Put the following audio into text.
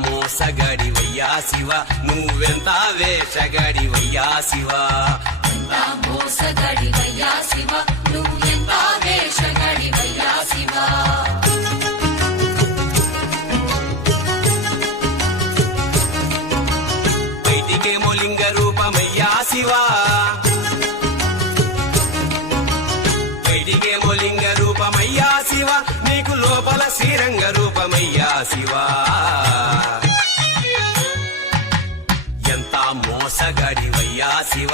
మోసగాడివయ్యా శివ నువ్వెంత వేషగాడివయ్యా శివ ఎంత మోసగాడివయ్యా శివ నువ్వెంత వేషగాడివయ్యా శివ బయటికేమో లింగ రూపమయ్యా శివ బయటికేమో లింగ రూపమయ్యా శివ నీకు లోపల శ్రీరంగ రూపమయ్యా శివ ఎంత మోసగాడివయ్యా శివ